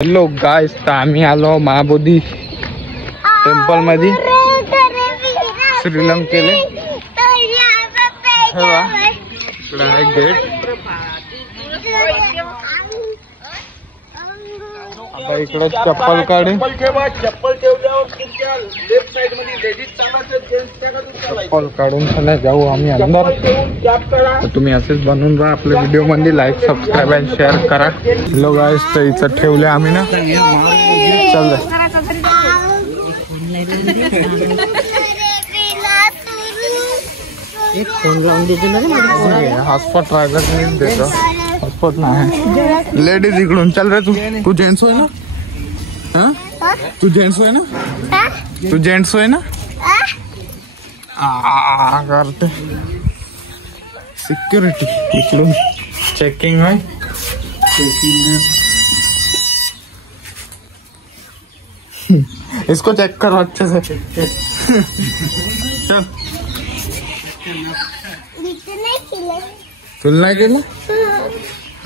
Hello guys, तर आम्ही आलो महाबोधी टेम्पल मध्ये श्रीलंकेले। गेट आता इकडे चप्पल काढे, चप्पल काढून चला जाऊ आम्ही अंदर। तर तुम्ही असेच बनवून राहा आपल्या व्हिडिओ मध्ये, लाईक सबस्क्राईब आणि शेअर करा। हॅलो गाइस, तर इथं ठेवले आम्ही ना, चल हॉटस्पॉट रायगड नाही देतो, हॉटस्पॉट नाही। लेडीज इकडून चल रे, तू जेंट्स होय ना? तू जेंट्स होय ना? तू जेंट्स होय ना? करते सिक्युरिटी इकडून चेकिंग है, इसको चेक करो अच्छे से। चल तुलना केलं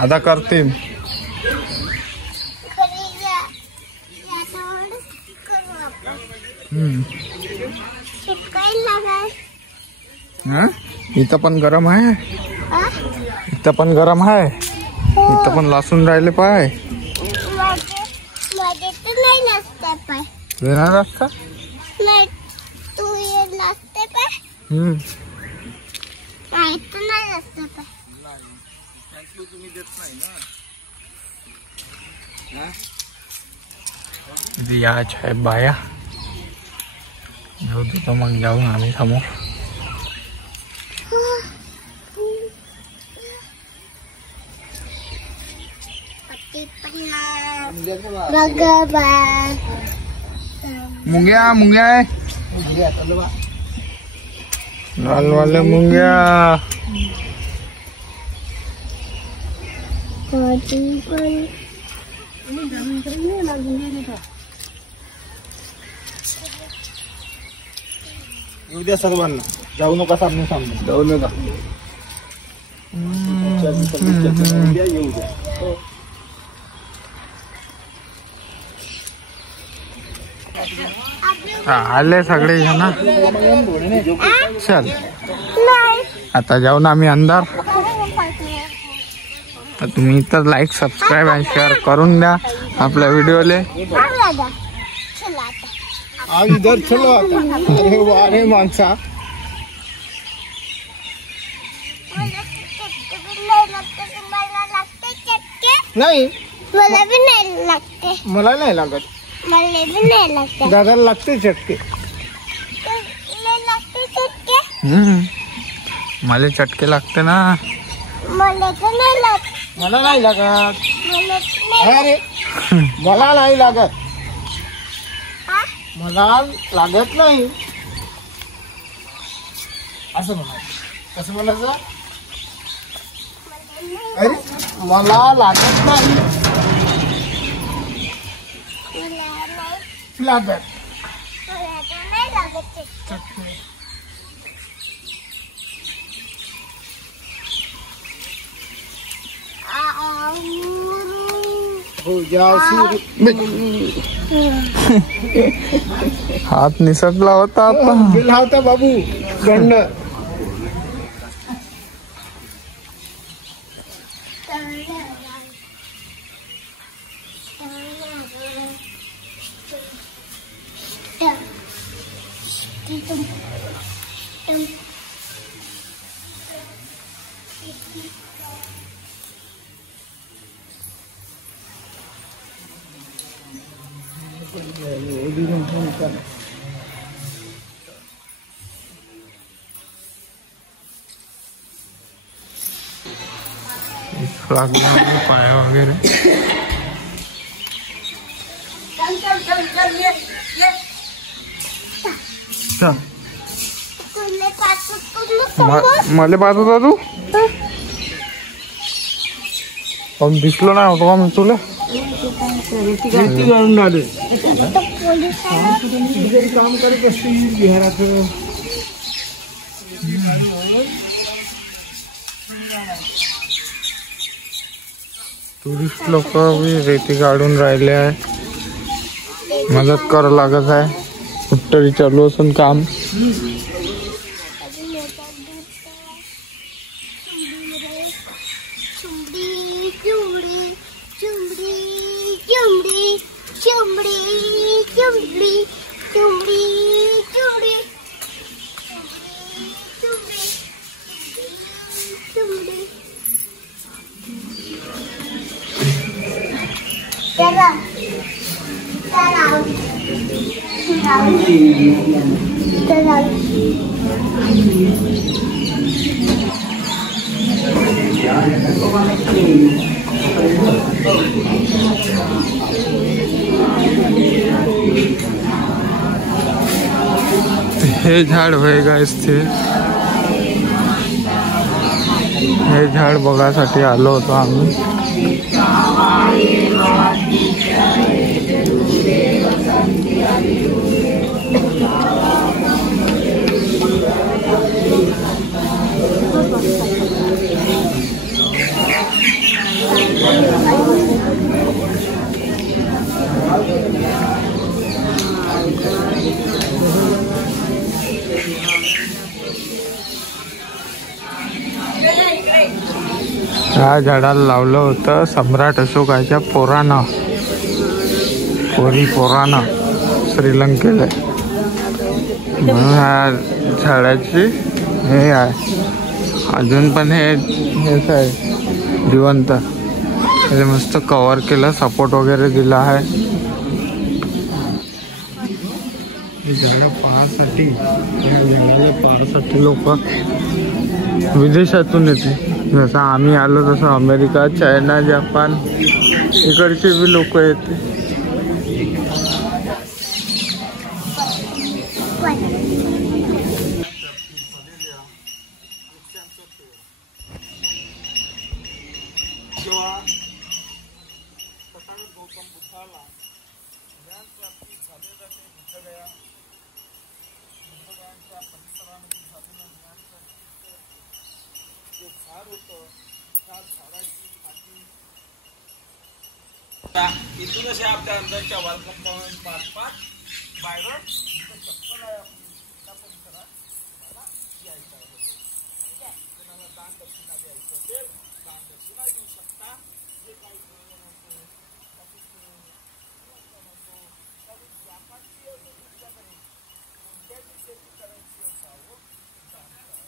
आता करते। इथं पण गरम आहे, इथं पण गरम आहे, इथं पण लासून राहिले पाय। आज है बाया जाऊ तो मग जाऊ आम्ही समोर। मुंग्या मुंग्या है, लाल वाले मुंग्या। उद्या सर्वांना जाऊ नका, सामने सामने जाऊ नका। येऊ द्या। आले सगळे जण, चल आता जाऊ ना आम्ही अंदर। तर तुम्ही तर लाईक सबस्क्राईब आणि शेअर करून द्या आपल्या व्हिडिओले। इधर चलो आता। अरे वारे माणसा, नाही मला भी नहीं लगते, मला नाही लागत, मला भी नहीं लगते, दादाला लागते चटके। मला चटके लागते ना, मला तो नहीं लगते, मला नाही लागत। अरे मला नाही लागत, मला लागत नाही असं म्हणायचं। कसं म्हणायचं? अरे मला लागत नाही, लागत हो जाओ। हात निसटला होता आता, गेला होता बाबू गंड। पाया वगैरे मला पाहत होता तू, पण दिसलो नाही होतो का मी तुला? काम करत असतील बिहाराचं। टुरिस्ट लोक रेती काढून राहिले आहे, मदत करावं लागत आहे. कुठतरी चालू असून काम. हे झाड होय गाइस, हे झाड बघासाठी आलो होतो आम्ही. या झाडाला लावलं होतं सम्राट अशोकाच्या पोरानं, श्रीलंकेला, म्हणून ह्या झाडाची हे आहे. अजून पण हेच आहे जिवंत. त्याचे मस्त कव्हर केलं, सपोर्ट वगैरे दिला आहे. हे झाडं पाहण्यासाठी लोक विदेशातून येते. जसं आम्ही आलो तसं अमेरिका, चायना, जपान इकडचे बी लोक येते. इथूनच आपल्या अंदरच्या वालकंपावरून पाच बाहेरून चप्पल आहे आपली. त्या परिसरात मला यायचं आहे. ठीक आहे, कोणाला दान दक्षिणा द्यायचं असेल दान दक्षिणा देऊ शकता. जे काही प्रयोजन असेल जापानची तुमच्याकडे कोणत्याही शेती करायची असावं दान करा.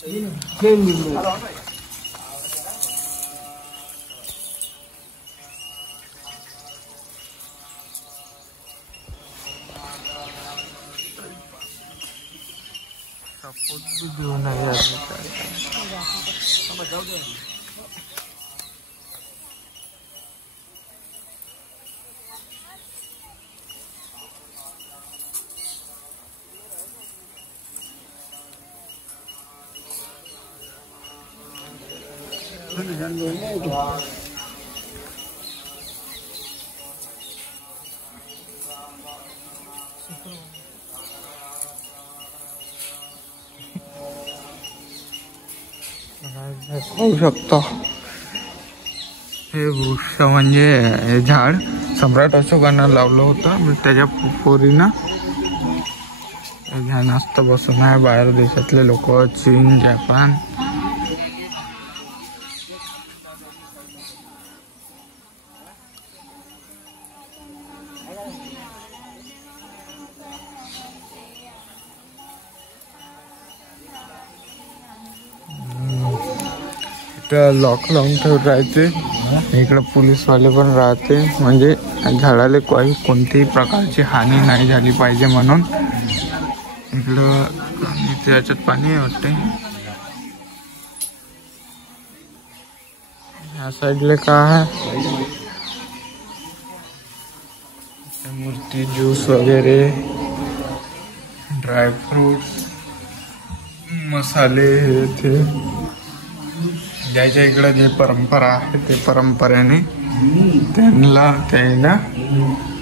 ठीक आहे. सपोर्ट भी देऊन आहे. पाहू शकतो हे वृक्ष म्हणजे हे झाड सम्राट अशोकानं लावलं होतं. त्याच्या पोरीनं हे झाड मस्त बसून आहे. बाहेर देशातले लोक, चीन, जपान, लॉक लावून ठेवून राहते. इकडं पोलीसवाले पण राहते, म्हणजे झाडाला कोणतीही प्रकारची हानी नाही झाली पाहिजे म्हणून. इकडं त्याच्यात पाणी वाटते. ह्या साईडला काय आहे मूर्ती, ज्यूस वगैरे, ड्रायफ्रूट्स, मसाले, हे ते ज्याच्या इकडं जे परंपरा आहे ते परंपरेने त्यांना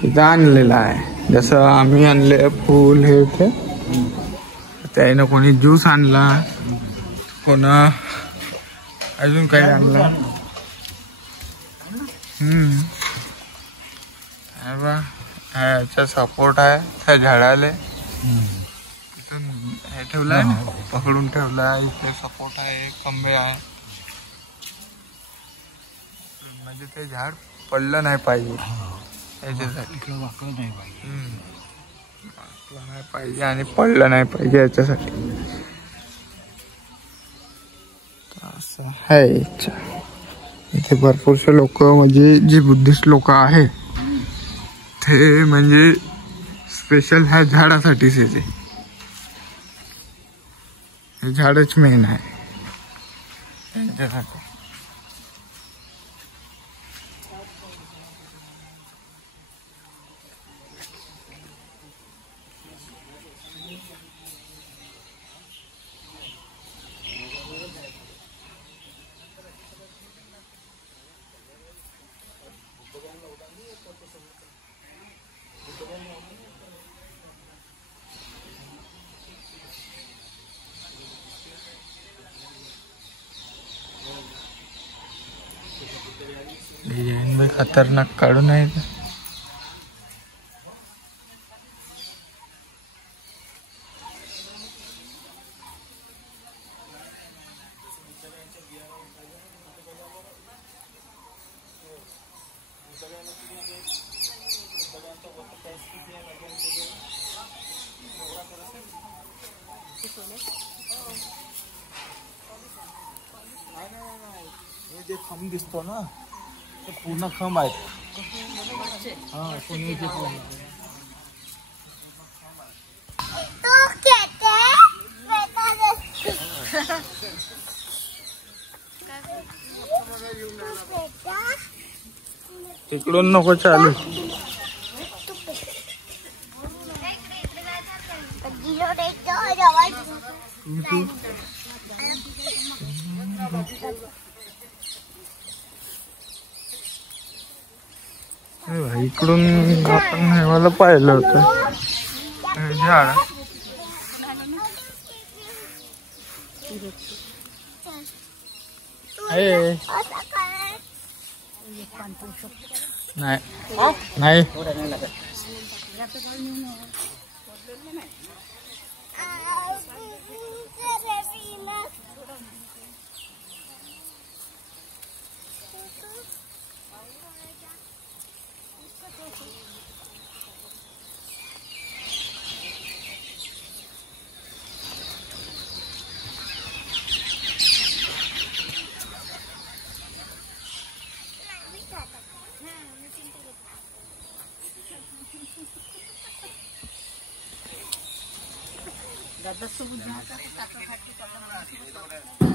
इथं आणलेला आहे. जसं आम्ही आणले फूल हे ते, त्यानं कोणी ज्यूस आणला, कोणा अजून काही आणला. ह्याचा सपोर्ट आहे त्या झाडाले, हे ठेवलंय ना, पकडून ठेवलाय. इथे सपोर्ट आहे, खंबे आहे, म्हणजे ते झाड पडलं नाही पाहिजे याच्यासाठी. वाकलं नाही पाहिजे आणि पडलं नाही पाहिजे याच्यासाठी. असं आहे. इथे भरपूरसे लोक, म्हणजे जे बुद्धिस्ट लोक आहे ते म्हणजे स्पेशल ह्या झाडासाठीच येते. हे झाडच मेन आहे त्यांच्यासाठी. खतरनाक काढून आहे का? जे खंब दिसतो ना, ते पूर्ण खंब आहेत. हा, सोन्याचे पूर्ण. तिकडून नको चालू. इकडून आपण हेवाला पाहिलं होतं झाड. नाही नाही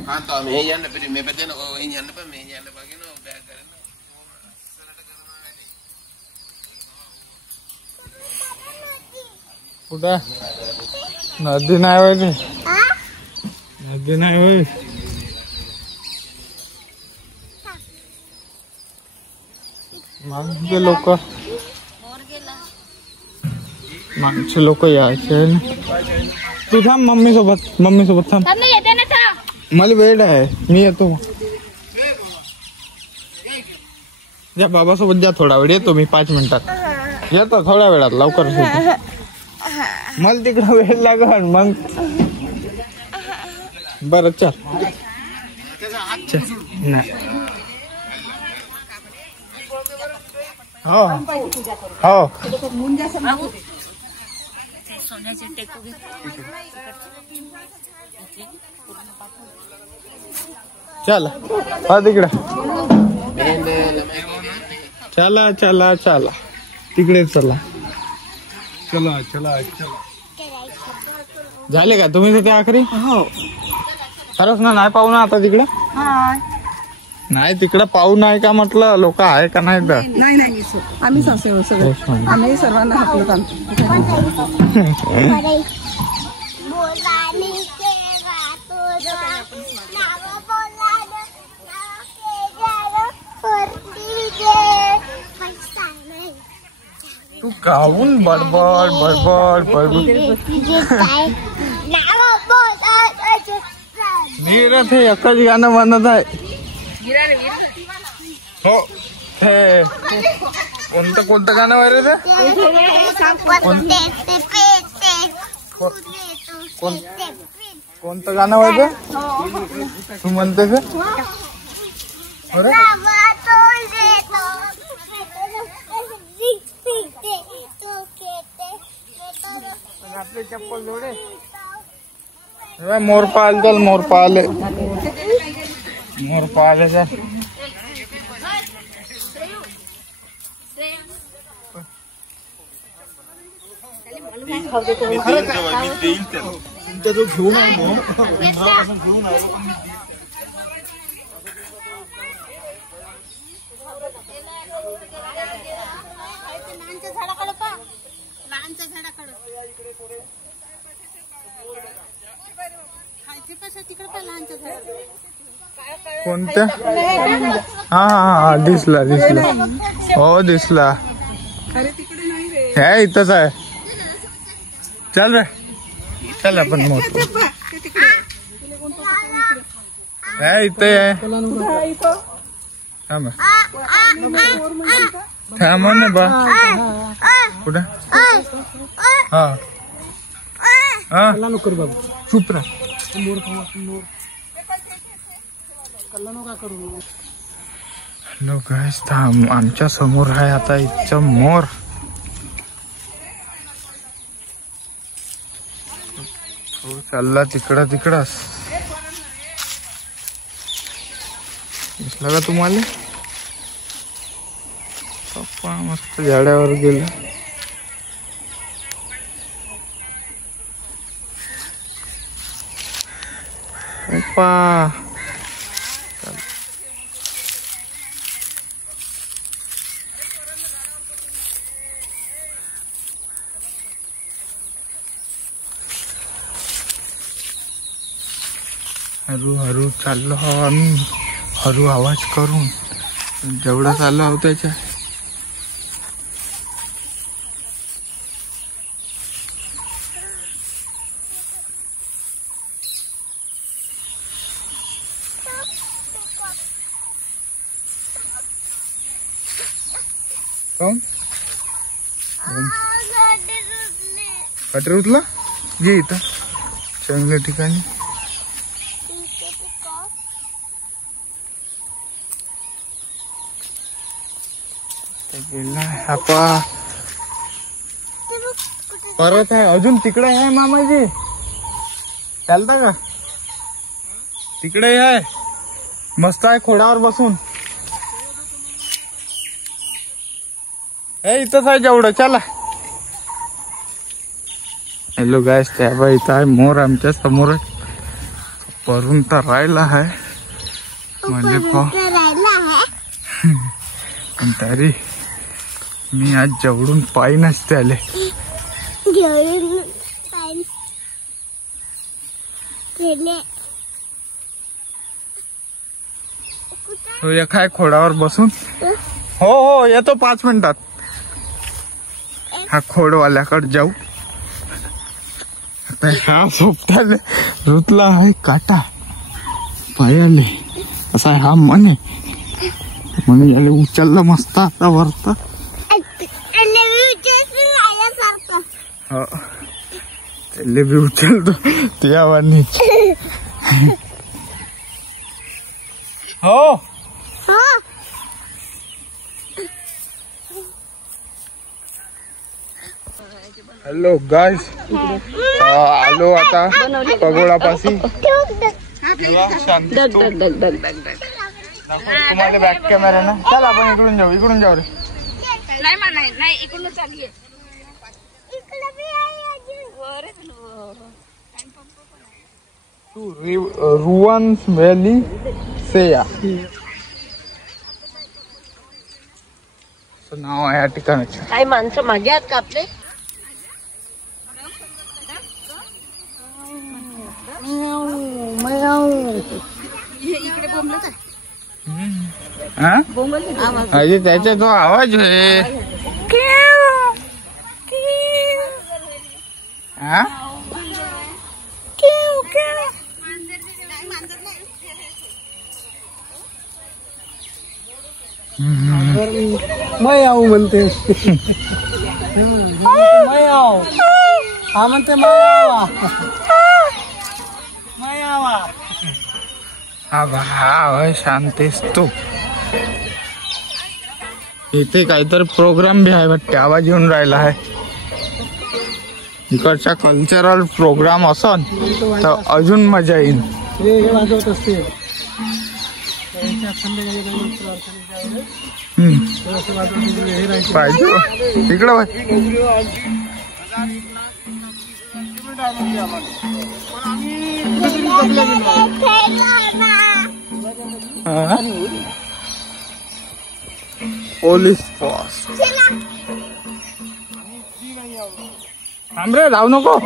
हाँ तो मैं यहाँ पे मैं बता ना यहाँ पे मैं यहाँ पे ना बैग करें ना कुठं नदी नाही होय, नदी नाही होय. मागचे लोक यायचे. तू थांब मम्मी सोबत थांब. मला वेळ आहे, मी येतो. जा बाबासोबत जा, थोडा वेळ येतो मी, 5 मिनिटात येतो, थोड्या वेळात लवकर येतो. मला तिकडं वेळ लागल मग. बरं चल. नाही हो हो चला हा तिकडे चला चला चला तिकडे चला. चला चला चला. झाले का तुम्ही तिथे आखरी? हो खरंच ना. नाही पाहू ना आता तिकडे? नाही तिकडे पाहू नाही का म्हटलं, लोक आहे का नाही? तर नाही आम्ही सासे सगळे आम्ही सर्वांना हाकलत काहून बडबड बडबड बडबड नीरज हे एकच गाणं म्हणत आहे. हो हे कोणतं गाणं आहे रे ते? कोणतं गाणं आहे ते? तू म्हणते ते? अरे आपले चप्पल जोडे मोर पाल चल मोर पाल चल कोणत्या? हा दिसला हो दिसला. हे इथंच आहे. चल रे चल आपण मोठ इथे आहे. थांब ना बा कुठं? हा नको बाबू चुप राहा. हॅलो गाइस थांब आमच्या समोर आहे आता इथं मोर. तो चालला तिकडंच दिसला का तुम्हाला? पप्पा मस्त झाडावर गेला. पप्पा हरू चाललो आम्ही. हरू आवाज करून जेवढा चाललो आहोत त्याच्या. कोण कटर उचला ये इथं चांगल्या ठिकाणी. परत आहे अजून तिकडे आहे मामाजी. चालता का? तिकडे आहे मस्त आहे खोडावर बसून. हे इथंच आहे जेवढं. चला हॅलो गाइस त्या बाई इथं आहे मोर आमच्या समोरच. परून तर राहिला आहे म्हणजे पण तरी मी आज जेवढून पायी नसते आले. तो एक आहे खोडावर बसून. हो येतो 5 मिनिटात. हा खोडवाल्याकडे जाऊ. आता हा सोपटाले रुतला आहे काटा पायाले असा हा मने म्हणून याला उचललं मस्त आता वरत. हो त्याला बी उचलतो त्यावानी. हो हॅलो गाइस आलो आता पगोडापाशी. तुम्हाला बॅक कॅमेरा ना. चल आपण इकडून जाऊ रे. नाही इकडून चालली. रुवन्स व्हॅली सेया नाव आहे या ठिकाणाचे. काही माणसं मागे आहेत का आपले? इकडे बोंबलत आहे. त्याचा तो आवाज आहे. हा मैं आऊ म्हणते मैं आऊ हा म्हणते मैं आवा हा शांती स्तूप. इथे काहीतरी प्रोग्राम बी आहे वाटते, आवाज येऊन राहिला आहे. इकडचा कल्चरल प्रोग्राम असन तर अजून मजा येईल. हे वाजवत असते पाहिजे इकडं पोलीस पोस्ट. थांब रे, जाऊ नको.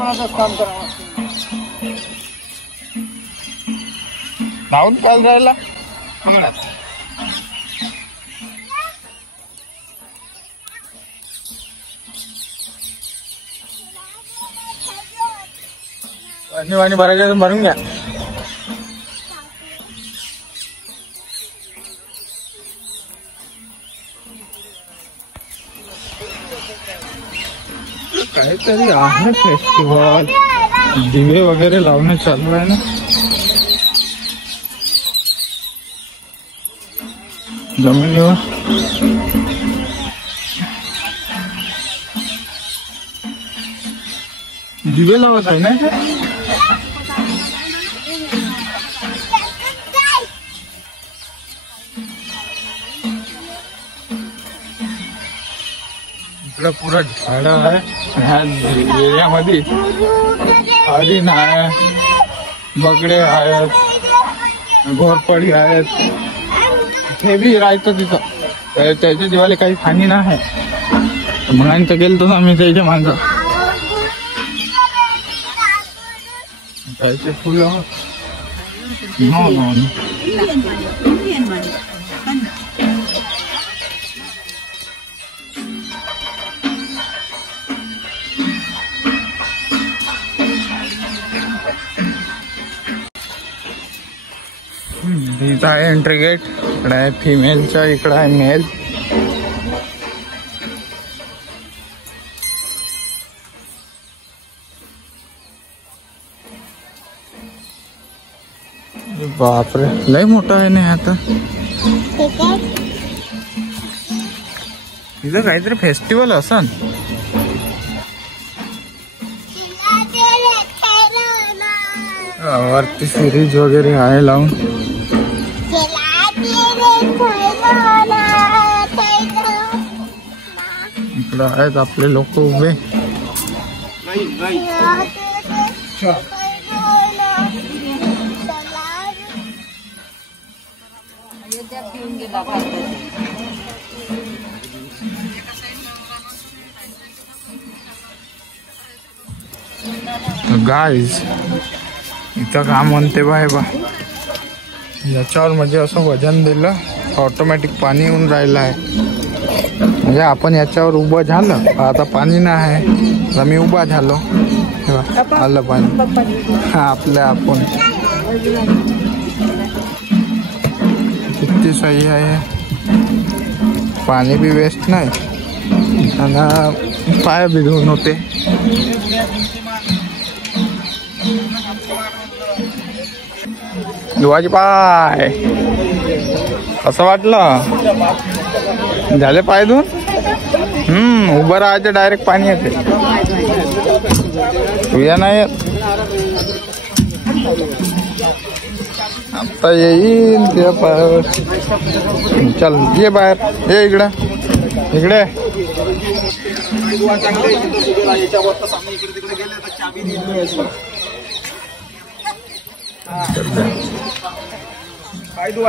जाऊन काल राहिला पाणी भरायचं भरून घ्या. काहीतरी आहे फेस्टिवल, दिवे वगैरे लावणं चालू आहे ना. जमिनीवर दिवे लावत आहे ना. इकडं पुरा झाड आहे. ह्या एरियामध्ये हरिण आहे, बगडे आहेत, घोरपडी आहेत. हे बी राहतं तिथं. त्याच्या जीवाला काही हानी नाही. म्हणून तर गेलतो ना मी त्याच्या मागं. त्याचे फुलं इथं आहे एंट्री गेट. इकडे आहे फिमेलच्या, इकडे आहे मेल. बापरे, लय मोठं आहे ना आता. इथं काहीतरी फेस्टिवल असन. वरती सिरीज वगैरे आहे लावून. इकडं आहेत आपले लोक उभे. गाईज इथं का म्हणते बाय बा, याच्यावर म्हणजे असं वजन दिलं ऑटोमॅटिक पाणी येऊन राहिलं आहे. म्हणजे आपण याच्यावर उभं झालं, आता पाणी नाही आहे तर मी उभा झालो, आलं पाणी. हा आपल्या आपण किती सही आहे. पाणी बी वेस्ट नाही आणि पाय बी धुवून होते. धुवाजी पाय असं वाटलं. झाले पाय धुवून. उभं राहायचं, डायरेक्ट पाणी येते. तुझ्या नाही आता येईन त्या पायावर. चल ये बाहेर, ये इकडे इकडे.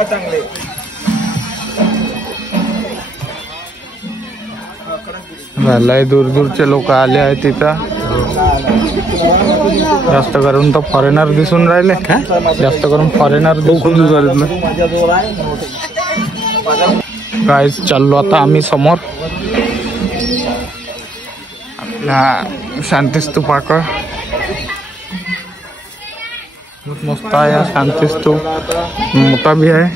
चांगले लय दूर दूरचे लोक आले आहेत तिथं. जास्त करून तर फॉरेनर दिसून राहिले. जास्त करून फॉरेनर दिसून राहिले. गाईस चाललो आता आम्ही समोर आपल्या शांती स्तूपाकडे. बहुत मस्त आहे यार, शांती स्तूप मोठा भी आहे.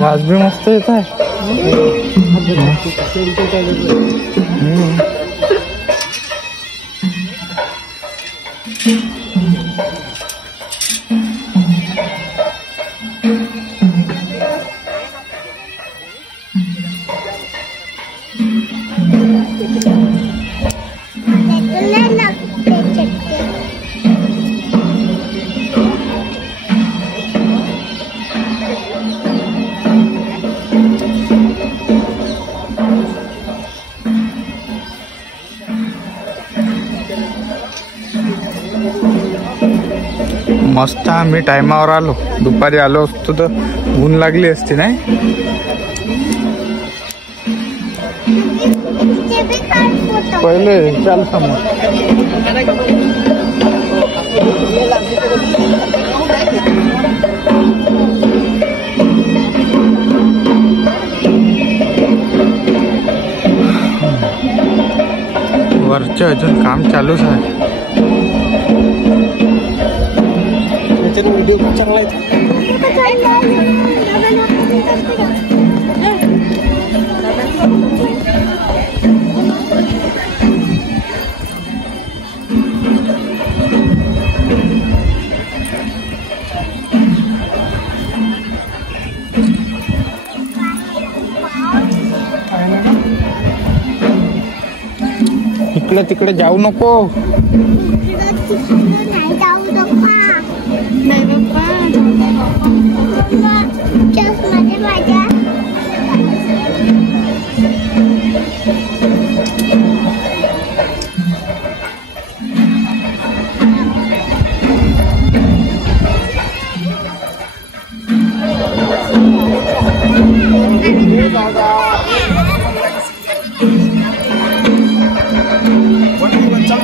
वाज भी मस्त येत आहे. लेकरं लागते चटके. मस्त. आम्ही टायमावर आलो. दुपारी आलो असतो तर ऊन लागली असती नाही. ते बी काढ फोटो. पहिले चाल समोर. वरचे अजून काम चालूच आहे. व्हिडिओ खूप चांगला आहे. इकडे तिकडे जाऊ नको. नाही जाऊ नका. नाही बाप्पा. चष्माचे माझ्या.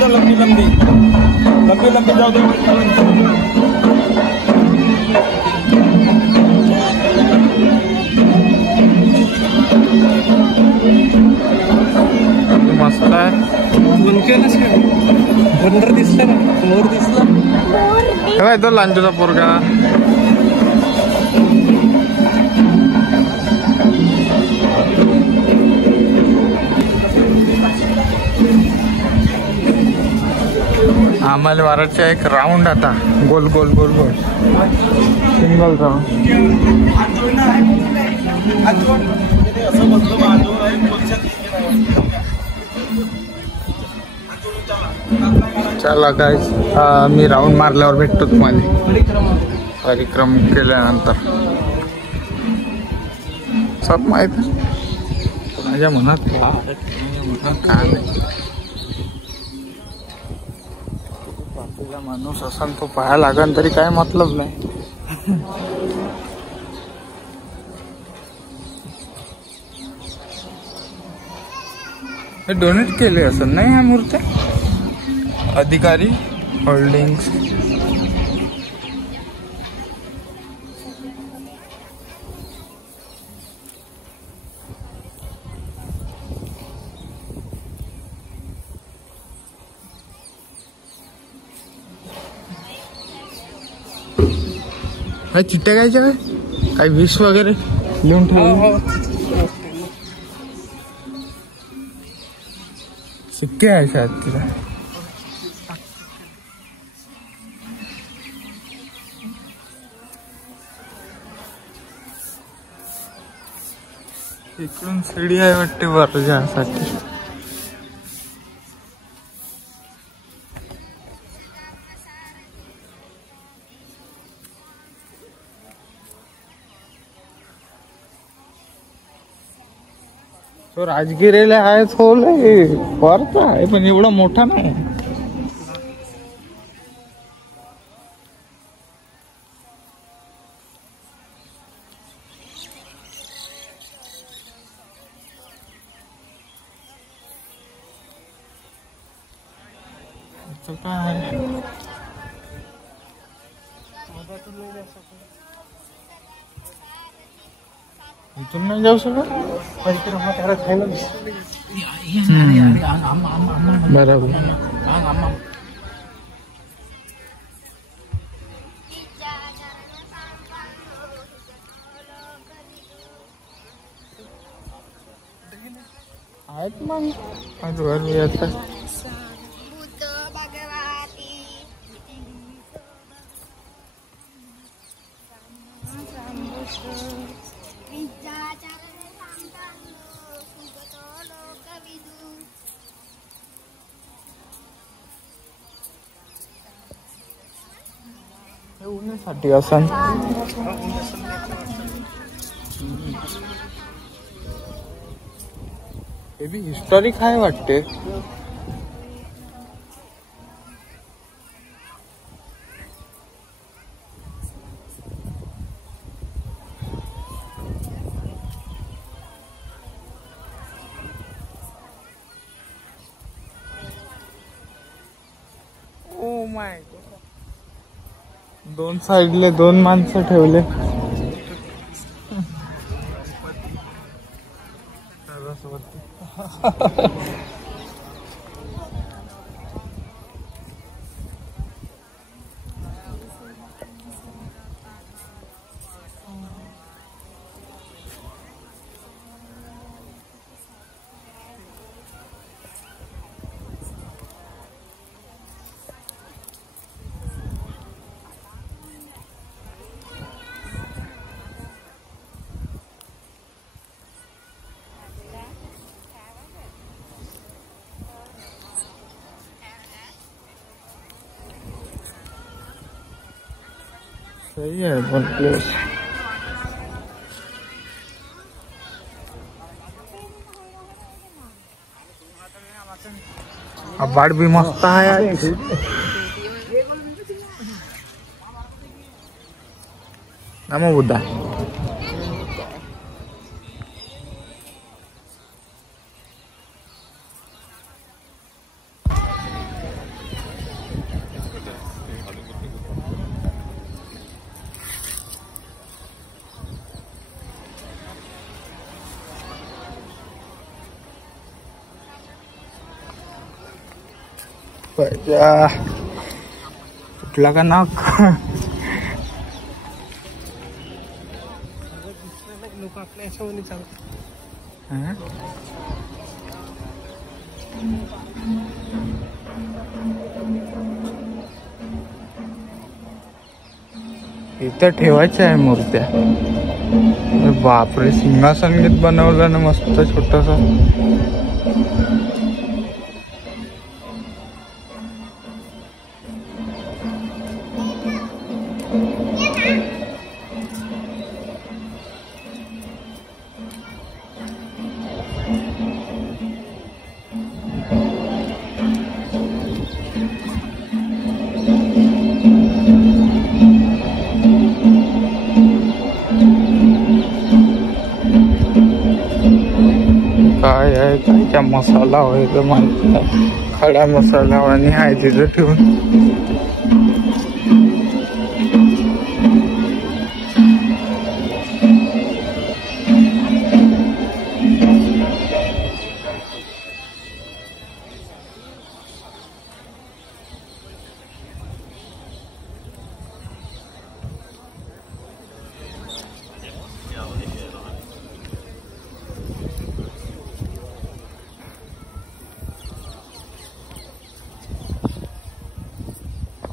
लंबी लंबी लंबी लंबी जाऊ दे. मस्त आहे. बंद केलंस का? बंदर दिसलं ना, मोर दिसला. काय तो लांजूचा पोरगा. आम्हाला मारायचा एक राऊंड आता. गोल गोल गोल गोल सिंगल राऊंड. चला काय, मी राऊंड मारल्यावर भेटतो तुम्हाला. कार्यक्रम केल्यानंतर सब माहित आहे. माझ्या मनात काय नाही. बाकीचा माणूस असाल तो पाहायला लागन तरी काय मतलब नाही. हे डोनेट केले असं नाही ह्या मूर्त्या. अधिकारी होल्डिंग्स. काय चिट्ट्या घ्यायच्या काय? काही विष वगैरे लिहून ठेवलं. सिक्के आहे शायद तिला. इकडून शिडी आहे वाटते वर जाण्यासाठी. तो राजगिरीला आहे थोडं वरचा आहे पण एवढा मोठा नाही. काय इथून नाही जाऊ शकत. बरोबर. आहेत मग आजूबाजू येतात. बुद्ध भगवती हे उन्हासाठी असं हे बी हिस्टॉरिक आहे वाटते. Oh my God. दोन साईडले दोन माणसं ठेवले. सही है वन प्लेस. आबाड भी मस्त आहे आज. नमो बुद्धा. कुठला का नाक. लोक आपल्या याच्यामध्ये चालतात. इथं ठेवायच्या आहे मूर्त्या. बापरे, सिंहासन बनवलं ना मस्त छोटस. काय आहे कायचा मसाला होय तर माहिती नाही. खडा मसाला आणि आहे तिथं ठेवून.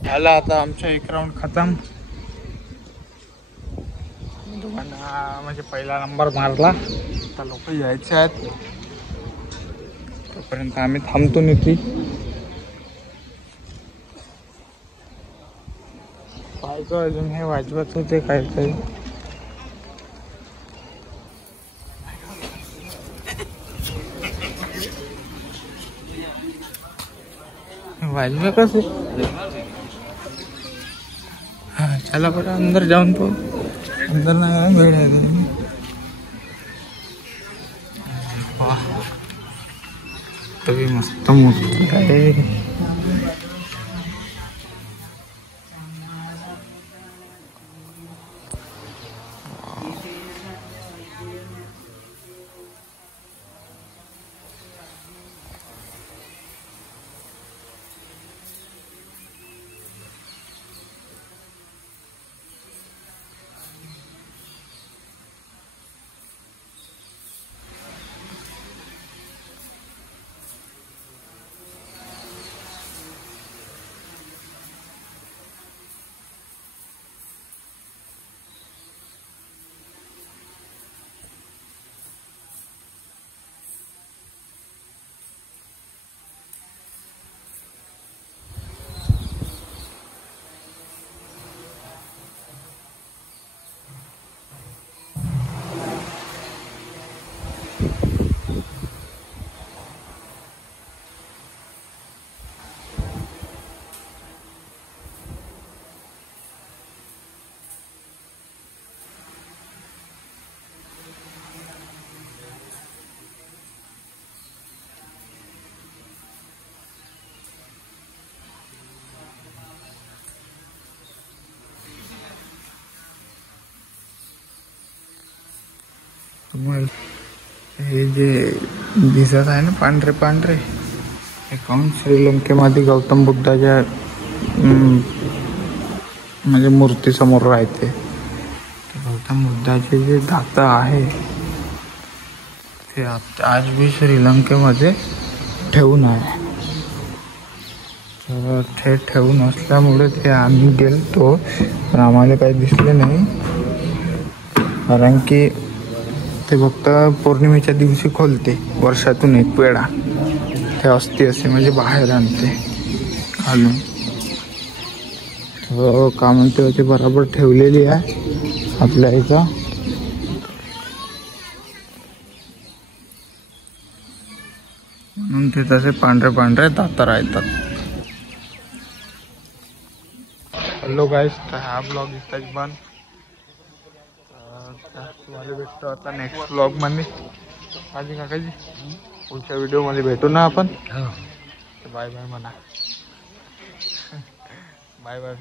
झाला आता आमचा एक राऊंड खतम. दोघांना म्हणजे पहिला नंबर मारला. आता लोक यायचे आहेत तोपर्यंत आम्ही थांबतो निघी. पाहिजे अजून हे वाजवत होते काहीतरी. वाजवे कसे. हाँ चला बड़ा अंदर जाऊन तो अंदर ना भेड़ है. वाह तभी मस्त मूर्ति है. मग हे जे दिसत आहे ना पांढरे पांढरे, हे काऊन श्रीलंकेमध्ये गौतम बुद्धाच्या म्हणजे मूर्ती समोर राहते. गौतम बुद्धाचे जे दात आहे ते आज भी श्रीलंकेमध्ये ठेवून आहे. तर ते ठेवून असल्यामुळे ते आम्ही गेलतो, पण आम्हाला काही दिसले नाही, कारण की ते फक्त पौर्णिमेच्या दिवशी खोलते वर्षातून एक वेळा. ते असते असे म्हणजे बाहेर आणते घालून. का म्हणते ते बरोबर ठेवलेली आहे आपल्या इथं. म्हणून ते तसे पांढरे पांढरे दात राहतात. हॅलो गाईस, तर हा ब्लॉग इथंच बंद. तुम्हाला भेटतो आता नेक्स्ट ब्लॉग मध्ये. माझी काकाजी पुढच्या व्हिडिओ मध्ये भेटू ना आपण. बाय बाय म्हणा. Bye bye.